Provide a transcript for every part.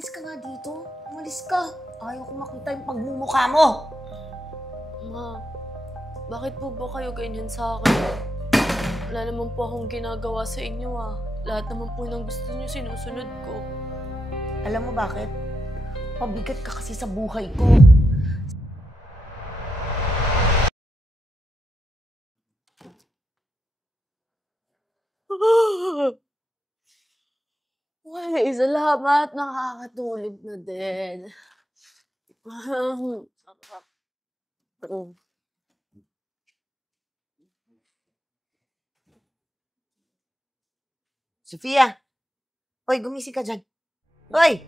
Umalis ka nga dito. Umalis ka. Ayaw ko makita yung pagmumukha mo. Ma, bakit po ba kayo ganyan sa akin? Wala naman po akong ginagawa sa inyo Lahat naman po ng gusto niyo sinusunod ko. Alam mo bakit? Pabigat ka kasi sa buhay ko. Ay, salamat. Nakakatulog na din. Sofia! Hoy, gumising ka dyan. Hoy!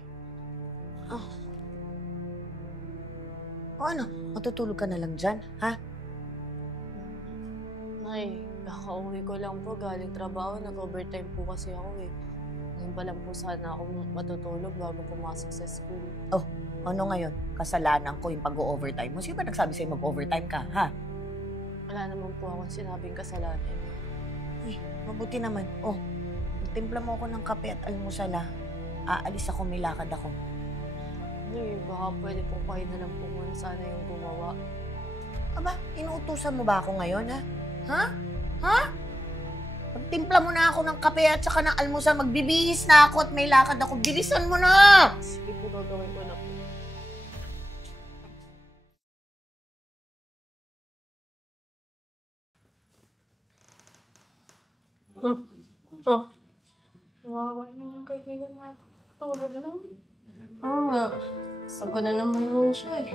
O ano? Matutulog ka na lang dyan, ha? Ay, kakauwi ko lang po. Galing trabaho. Nag-overtime po kasi ako Ngayon pa lang po sana ako matutulog bago pumasok sa school. Oh, ano ngayon? Kasalanan ko yung pag-overtime mo. Sino ba nagsabi sa'yo mag-overtime ka, ha? Wala naman po akong sinabing kasalanan. Uy, mabuti naman. Oh, timpla mo ako ng kape at almusal, ha? Aalis ako, may lakad ako. Ay, baka pwede po kayo na lang po muna sana yung gumawa. Aba, inuutusan mo ba ako ngayon, ha? Ha? Ha? Magtimpla mo na ako ng kape at saka ng almusal. Magbibihis na ako at may lakad ako. Bilisan mo na! Sige po, gagawin ko na po. Wawa naman kaibigan natin. Tulog lang. Oo nga. Sago na naman mo siya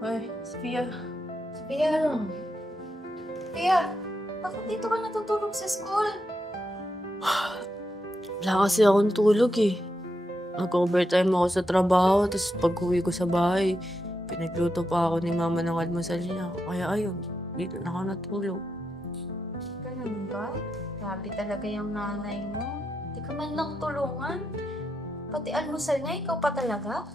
Ay, Sophia. Sophia! Sophia! Bakit dito ka natutulog sa school? Wala kasi akong tulog Nag-overtime ako sa trabaho, tapos pag-uwi ko sa bahay, pinagluto pa ako ni mama ng almusal niya. Kaya ayun, dito na ako natulog. Ganun ba? Grabe talaga yung nanay mo. Di ka man lang tulungan. Pati almusal niya, ikaw pa talaga?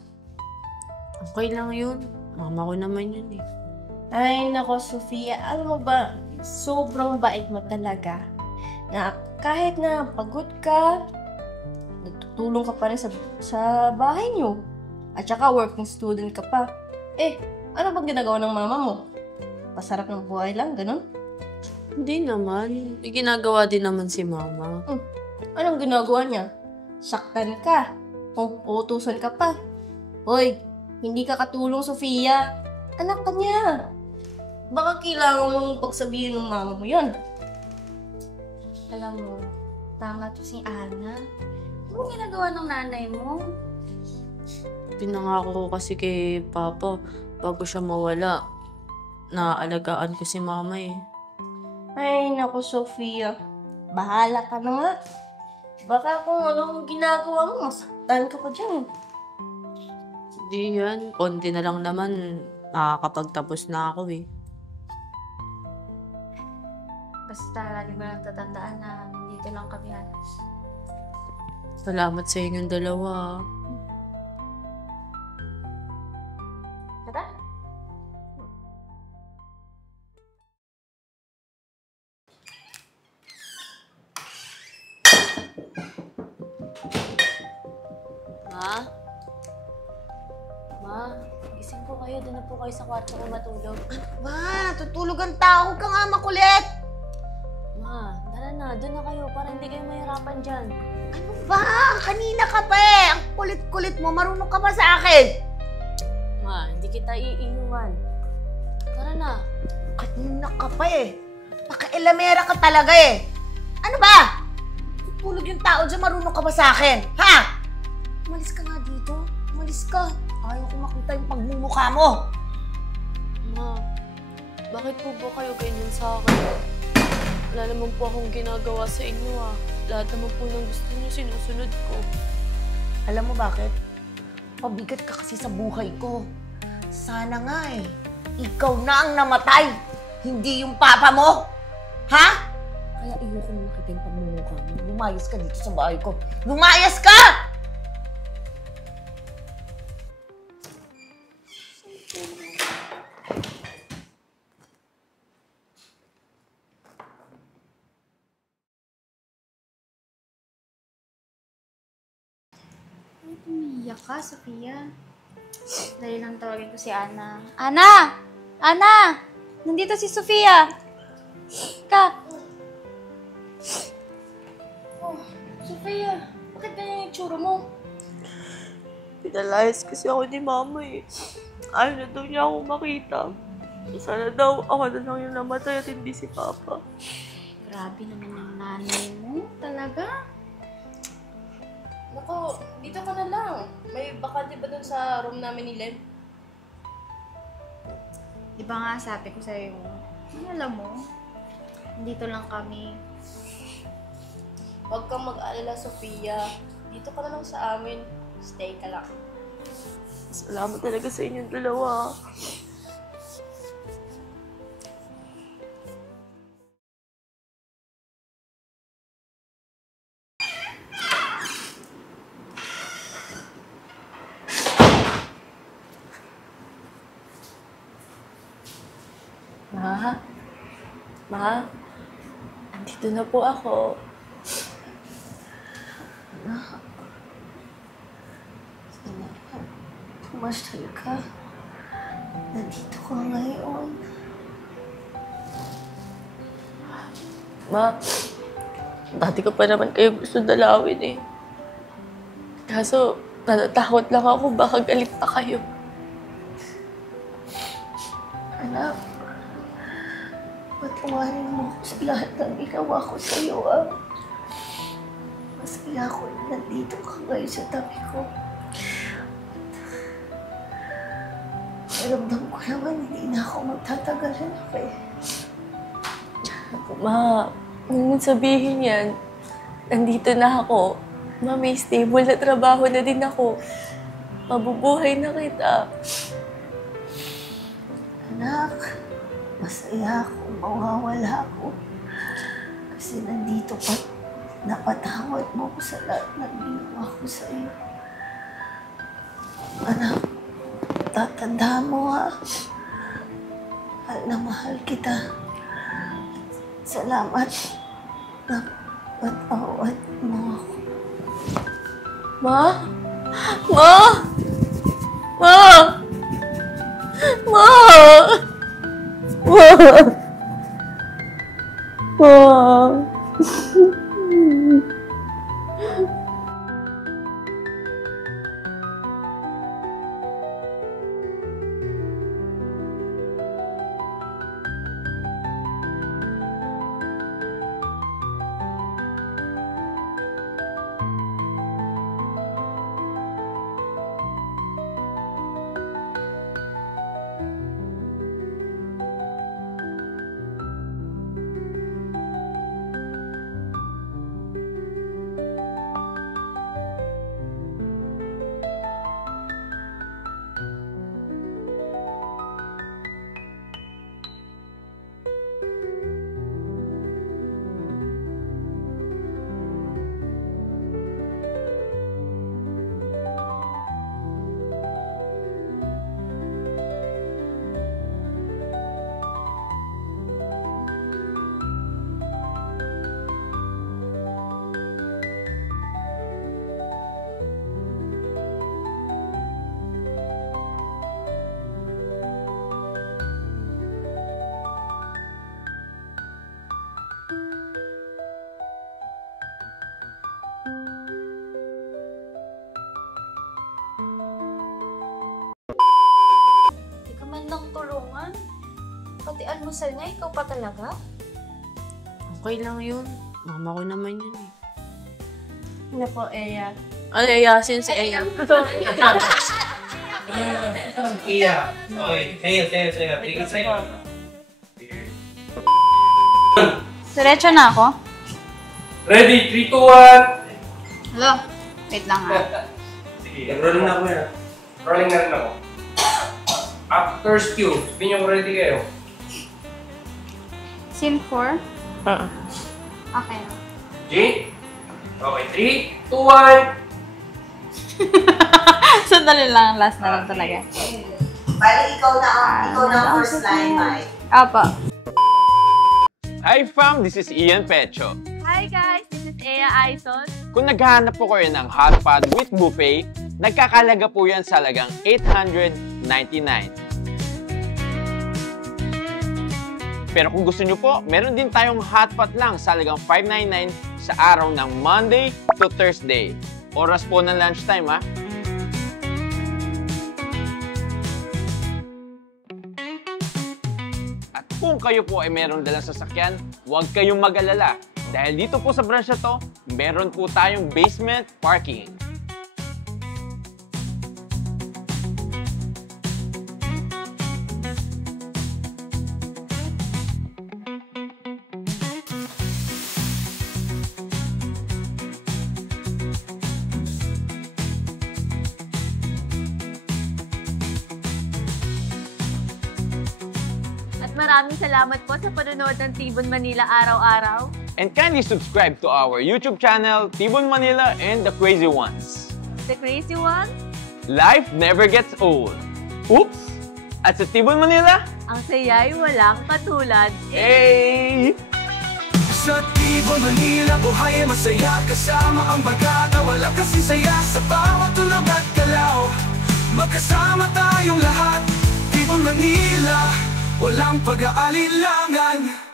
Okay lang yun. Mama ko naman yun Ay, nako, Sophia. Alam mo ba, sobrang bait mo talaga. Na kahit na pagod ka, nagtutulong ka pa rin sa bahay niyo. At saka working student ka pa. Ano bang ginagawa ng mama mo? Pasarap ng buhay lang, ganun? Hindi naman. May ginagawa din naman si mama. Anong ginagawa niya? Saktan ka. O utusan ka pa. Hoy, hindi ka katulong, Sophia. Anak ka niya. Baka kailangan mong pagsabihin ng mama mo yan. Alam mo, tama to si Ana. Ano ginagawa ng nanay mo? Pinangako ko kasi kay Papa, bago siya mawala, naalagaan ko si mama Ay, naku, Sophia. Bahala ka na nga. Baka kung anong ginagawa mo, masaktan ka pa dyan. Hindi yan. Konti na lang naman. Nakakapagtapos na ako Basta lagi mo lang tatandaan na dito lang kami. Salamat sa inyong dalawa. Tara. Ma, gising po kayo. Doon na po kayo sa kwarto ko matulog. Ma, tutulog ang tao. Huwag ka nga makulit. Ma, tara na. Doon na kayo para hindi kayo mahirapan dyan. Ano ba? Kanina ka pa Ang kulit-kulit mo. Marunong ka ba sa akin? Ma, hindi kita iiwan. Tara na. Kanina ka pa Naka-elamera ka talaga Ano ba? Tutulog yung tao dyan. Marunong ka ba sa akin? Ha? Umalis ka nga dito. Umalis ka. Ayaw ko makita yung pagmumukha mo. Ma, bakit po ba kayo ganyan sa akin? Wala naman po akong ginagawa sa inyo Lahat naman po ng gusto niyo sinusunod ko. Alam mo bakit? Pabigat ka kasi sa buhay ko. Sana nga ikaw na ang namatay. Hindi yung papa mo. Ha? Kaya ayoko na makita yung pagmumukha mo. Lumayas ka dito sa bahay ko. Lumayas ka! Umiiyak ka, Sofia. Dahil lang tawagin ko si Ana. Ana! Ana! Nandito si Sofia! Ka! Oh, Sofia, bakit ganyan yung tsura mo? Pinalayas kasi ako ni Mama eh. Ayaw na daw niya ako makita. Sana daw ako na lang yung namatay at hindi si Papa. Grabe naman yung nanay mo. Talaga? Nako, dito ka na lang. May bakante ba dun sa room namin ni Len? Di ba nga sabi ko sa'yo, alam mo, dito lang kami. Huwag kang mag-alala, Sofia. Dito ka na lang sa amin. Stay ka lang. Salamat talaga sa inyong dalawa. Ma, andito na po ako. Salamat. Pumasal ka. Nandito ka ngayon. Ma, dati ko pa naman kayo gusto dalawin eh. Kaso, natatakot lang ako baka galit pa kayo. Anak, patawarin mo ako sa lahat ng ginawa ko sa'yo, ah. Masaya ako na nandito ka ngayon sa tabi ko. Naramdam ko naman hindi na ako magtatagal na kayo. Ma, nung sabihin yan, nandito na ako. Ma, may stable na trabaho na din ako. Mabubuhay na kita. Anak, masaya ako, mawawala ako. Kasi nandito pa, napatawad mo ko sa lahat ng ginawa ko sa iyo. Anak, tatandaan mo ha. Mahal na mahal kita. Salamat na patawad mo ako. Ma? Ma? Ma? Ma? Ma? Ma? Pati almusal niya, ikaw pa talaga? Okay lang yun. Mama ko naman yun eh. Ano po, Eya? Ano, Yasin si Eya. Iya. Okay. Sige. Tingin sa'yo. Diretso na ako? Ready? 3, 2, 1. Hello? Wait lang ha. Sige. Rolling na ako yan. Rolling na rin ako. After cue, sabihin niyo ready kayo. Scene 4? Okay. G? Okay. 3, 2, 1. Sandali lang, last na lang talaga. Bali, ikaw na ang first line, Mike. Apa. Hi fam, this is Ian Pecho. Hi guys, this is Ea Aizon. Kung naghahanap po kayo ng hot pot with buffet, nagkakalaga po yan sa halagang 899. Pero kung gusto nyo po, meron din tayong hot pot lang sa halagang 599 sa araw ng Monday to Thursday. Oras po ng lunchtime, ha? At kung kayo po ay meron dalang sasakyan, huwag kayong mag-alala. Dahil dito po sa branch na to, meron po tayong basement parking. At maraming salamat po sa panonood ng Tibon Manila araw-araw. And kindly subscribe to our YouTube channel, Tibon Manila and The Crazy Ones. The Crazy One, Life never gets old. Oops! At sa Tibon Manila, ang saya'y walang katulad. hey! Sa Tibon Manila, buhay ay masaya kasama ang bagata. Wala kasi saya sa bawat tulog at galaw. Magkasama tayong lahat, Tibon Manila, walang pag-aalilangan.